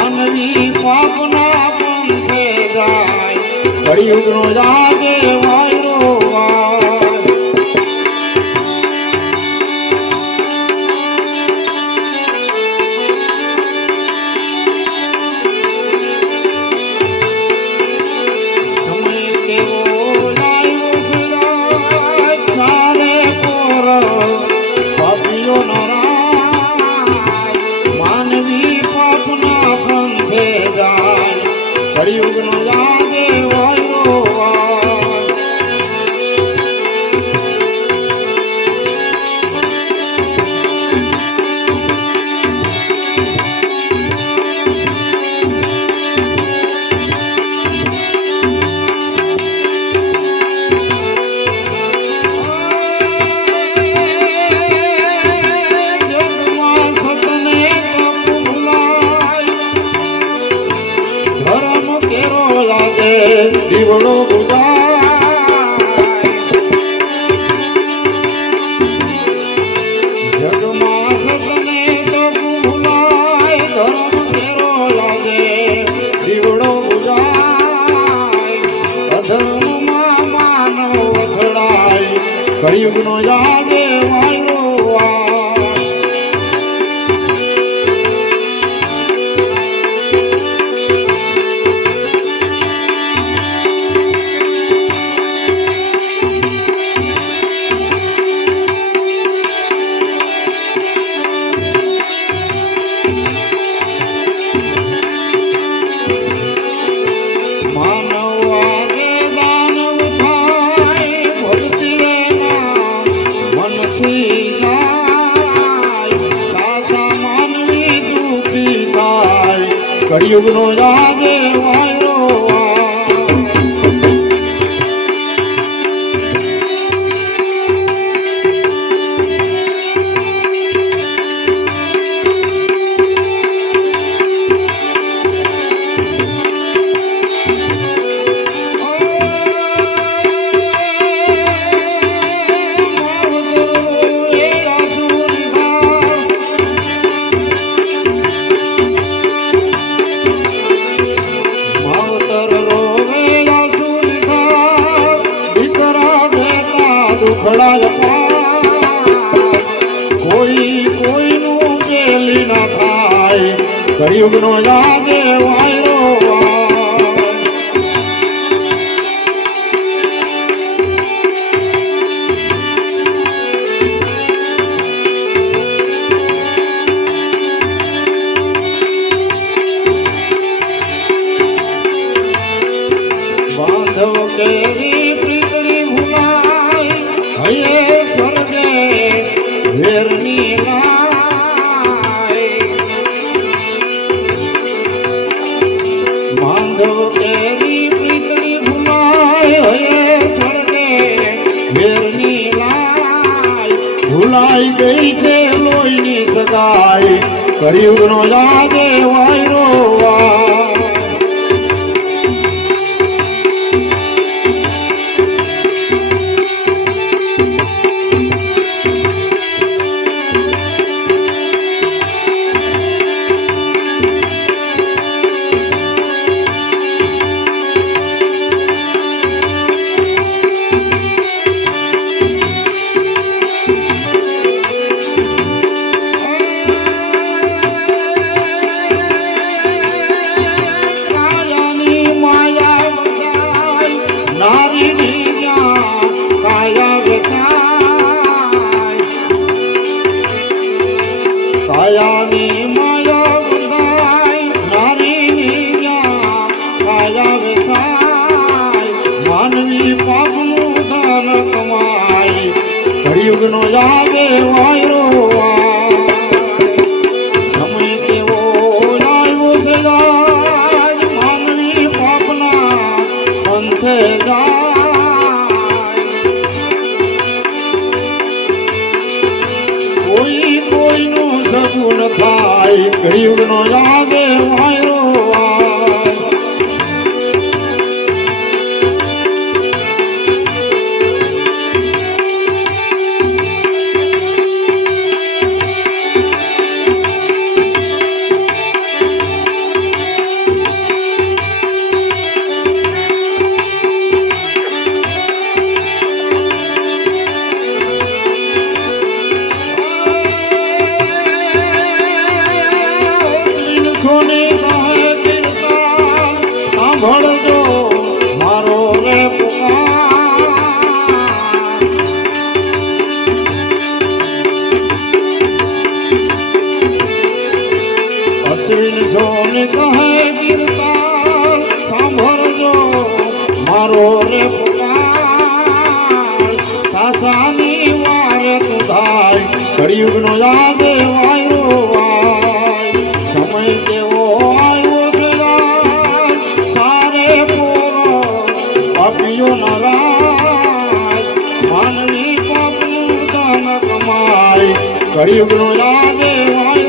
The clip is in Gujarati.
માનવી પાપના પંથે જાય કળિયુગનો જાગે વાયરો વાય સમય કેવો લાવ્યો ચાલે કોર પાપીઓ માનવી પાપના પંથે જાય કળિયુગનો જાગે વાયરો દીવડો જગમાં સતને તો ભૂલાય ધર્મ ફેરો લાગે દીવડો બુજાય અધર્મમાં માનવ અથડાય કળિયુગનો જાગે વાયરો કળિયુગનો જાગે વાયરો કોઈ કોઈનું પેલી ના થાય કળિયુગનો જાગે વાયરો બાંધવ કેરી પ્રીતળી ભૂલાય હયે સ્વર્ગે વેરની બાંધવ કેરી પ્રીતળી ભૂલાય હયે સ્વર્ગે વેરની ભૂલાઈ ગઈ છે લોહીની સગાઈ કળિયુગનો જાગે વાયરો કાયાની માયા બંધાય નારીની કાયા વેચાય માનવી પાપનું ધન કમાય કળિયુગનો જાગે વાયરો સમય કેવો આવ્યો છે માનવી પાપના પંથે કોઈનું સગુણ થાય કળિયુગનો જાગે વાયરો કહે કીર્તન સાંભળજો મારો રે પુકાર સાસાની વાર તું થાય કળિયુગનો યાદ વાયો વાય સમય કેવો આવ્યો છે સારે પૂરો પાપીઓ નારાજ માનવી પાપનું ધન કમાય કળિયુગનો યાદ વાય